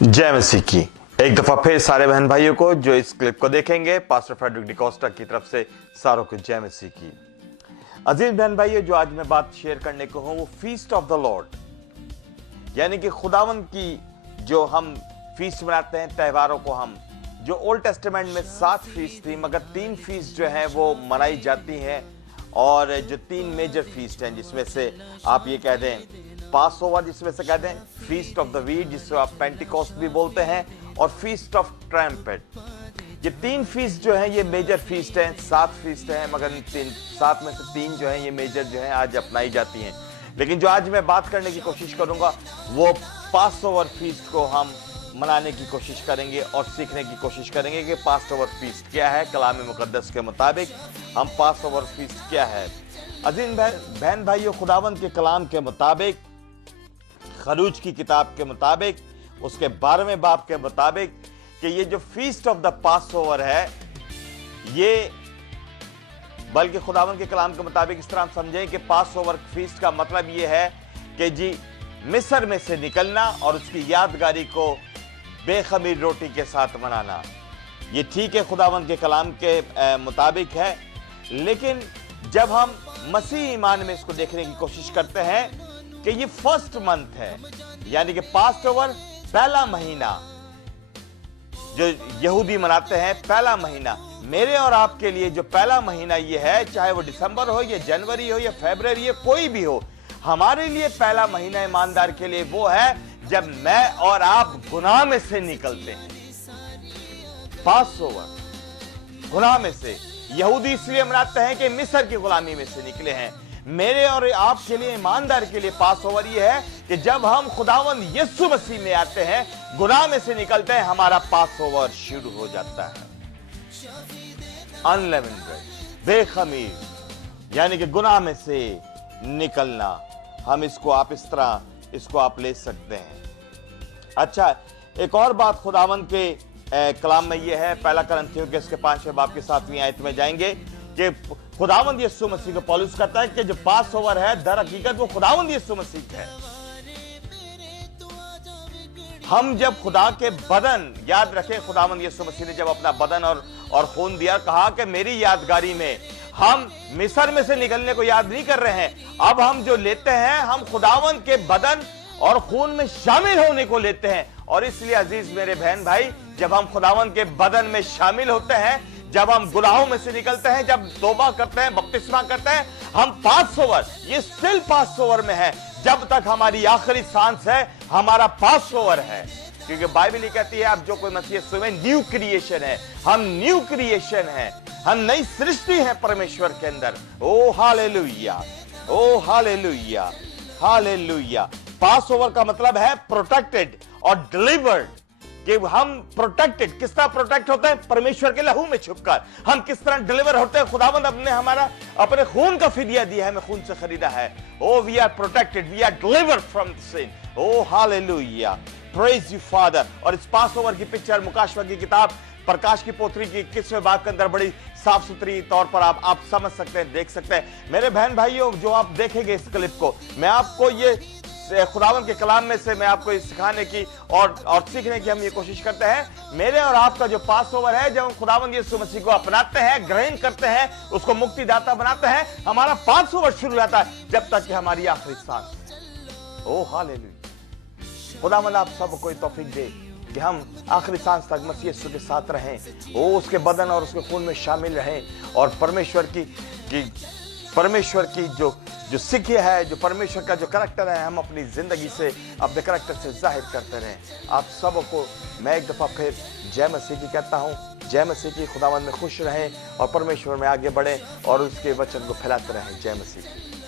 जय मसीह की। एक दफा फिर सारे बहन भाइयों को जो इस क्लिप को देखेंगे, पास्टर फ्रेडरिक डिकोस्टा की तरफ से सारों को जय मसीह की। अजीज बहन भाइयों, जो आज मैं बात शेयर करने को हूं वो फीस्ट ऑफ द लॉर्ड, यानी कि खुदावन की जो हम फीस्ट मनाते हैं, त्योहारों को हम जो ओल्ड टेस्टामेंट में 7 फीस्ट थी, मगर 3 फीस्ट जो हैं वो मनाई जाती हैं। और जो 3 मेजर फीस्ट हैं, जिसमें से आप ये कह दें पास ओवर, जिसमें से कहते हैं फीस्ट ऑफ द वीट, जिसको आप पेंटिकोस्ट भी बोलते हैं, और फीस्ट ऑफ ट्रम्पेट। ये 3 फीस्ट जो हैं ये मेजर फीस्ट हैं। 7 फीस्ट हैं, मगर 7 में से 3 जो हैं ये मेजर जो हैं आज अपनाई जाती हैं। लेकिन जो आज मैं बात करने की कोशिश करूंगा वो पास ओवर फीस्ट को हम मनाने की कोशिश करेंगे और सीखने की कोशिश करेंगे कि पास ओवर फीस्ट क्या है। कलाम मुकद्दस के मुताबिक हम पास ओवर फीस्ट क्या है। अजीज बहन भाइयों, खुदावंद के कलाम के मुताबिक, खरूज की किताब के मुताबिक, उसके 12वें बाब के मुताबिक, कि ये जो feast of the pass over है, ये बल्कि खुदावंद के कलाम के मुताबिक इस तरह हम समझें कि पास ओवर फीस्ट का मतलब ये है कि जी मिस्र में से निकलना और उसकी यादगारी को बेखमीर रोटी के साथ मनाना। ये ठीक है, खुदावंद के कलाम के मुताबिक है। लेकिन जब हम मसीह ईमान में इसको देखने की कोशिश करते हैं कि ये फर्स्ट मंथ है, यानी कि पास ओवर पहला महीना जो यहूदी मनाते हैं, पहला महीना मेरे और आपके लिए जो पहला महीना ये है, चाहे वो दिसंबर हो या जनवरी हो या फरवरी हो, कोई भी हो, हमारे लिए पहला महीना ईमानदार के लिए वो है जब मैं और आप गुनाह में से निकलते हैं। पास ओवर गुनाह में से यहूदी इसलिए मनाते हैं कि मिस्र की गुलामी में से निकले हैं। मेरे और आपके लिए, ईमानदार के लिए पास ओवर ये है कि जब हम खुदावंद यीशु मसीह में आते हैं, गुनाह में से निकलते हैं, हमारा पास ओवर शुरू हो जाता है। अनलेवेंड ब्रेड, बेखमीर, यानी कि गुनाह में से निकलना। हम इसको आप इस तरह इसको आप ले सकते हैं। अच्छा, एक और बात खुदावंद के कलाम में ये है, पहला कुरिन्थियों के इसके 5वें बाब के 7वीं आयत में जाएंगे कि खुदावंद यीशु मसीह को पौलुस कहता है कि जो पास ओवर है दर हकीकत वो खुदावंद यीशु मसीह है। हम जब खुदा के बदन, याद रखें खुदावंद यीशु मसीह ने जब अपना बदन और खून दिया, कहा कि मेरी यादगारी में हम मिस्र में से निकलने को याद नहीं कर रहे हैं, अब हम जो लेते हैं हम खुदावंद के बदन और खून में शामिल होने को लेते हैं। और इसलिए अजीज मेरे बहन भाई, जब हम खुदावंद के बदन में शामिल होते हैं, जब हम गुनाहों में से निकलते हैं, जब तौबा करते हैं, बपतिस्मा करते हैं, हम पास ओवर, ये स्टिल पास ओवर में है। जब तक हमारी आखिरी सांस है हमारा पास ओवर है, क्योंकि बाइबल ही कहती है अब जो कोई मसीह यीशु में न्यू क्रिएशन है। हम न्यू क्रिएशन है, हम नई सृष्टि है परमेश्वर के अंदर। ओ हालेलुया, ओ हालेलुया, हालेलुया। पास ओवर का मतलब है प्रोटेक्टेड और डिलीवर्ड, कि हम प्रोटेक्टेड, किस तरह प्रोटेक्ट होते हैं? परमेश्वर के लहू में छुपकर। हम किस तरह डिलीवर होते हैं? खुदावंद अपने खून का फिदिया दिया है, हमें खून से खरीदा है। Oh we are protected, we are delivered from sin. Oh hallelujah, praise you father. और इस पास ओवर की पिक्चर मुकाशवा की किताब प्रकाश की पोथरी की 21वें बाब के अंदर बड़ी साफ सुथरी तौर पर आप समझ सकते हैं, देख सकते हैं। मेरे बहन भाइयों, जो आप देखेंगे इस क्लिप को, मैं आपको ये खुदावंद के कलाम में से मैं आपको सिखाने की और सीखने की हम ये कोशिश करते हैं। मेरे और आपका जो पास ओवर है, जब हम खुदावंद यीशु मसीह को अपनाते हैं, ग्रहण करते हैं, उसको मुक्तिदाता बनाते हैं, हमारा पास ओवर शुरू रहता है जब तक कि हमारी आखिरी सांस है। ओ हालेलुया। खुदावंद आप सबको तौफीक दे कि हम आखिरी सांस तक मसीह यीशु के साथ रहें, वो उसके बदन और उसके खून में शामिल रहें, और परमेश्वर की जो सिक्किया है, जो परमेश्वर का जो करैक्टर है, हम अपनी जिंदगी से, अपने करैक्टर से जाहिर करते रहें। आप सबको मैं एक दफा फिर जय मसीह की कहता हूँ। जय मसीह की। खुदावंद में खुश रहें और परमेश्वर में आगे बढ़ें और उसके वचन को फैलाते रहें। जय मसीह की।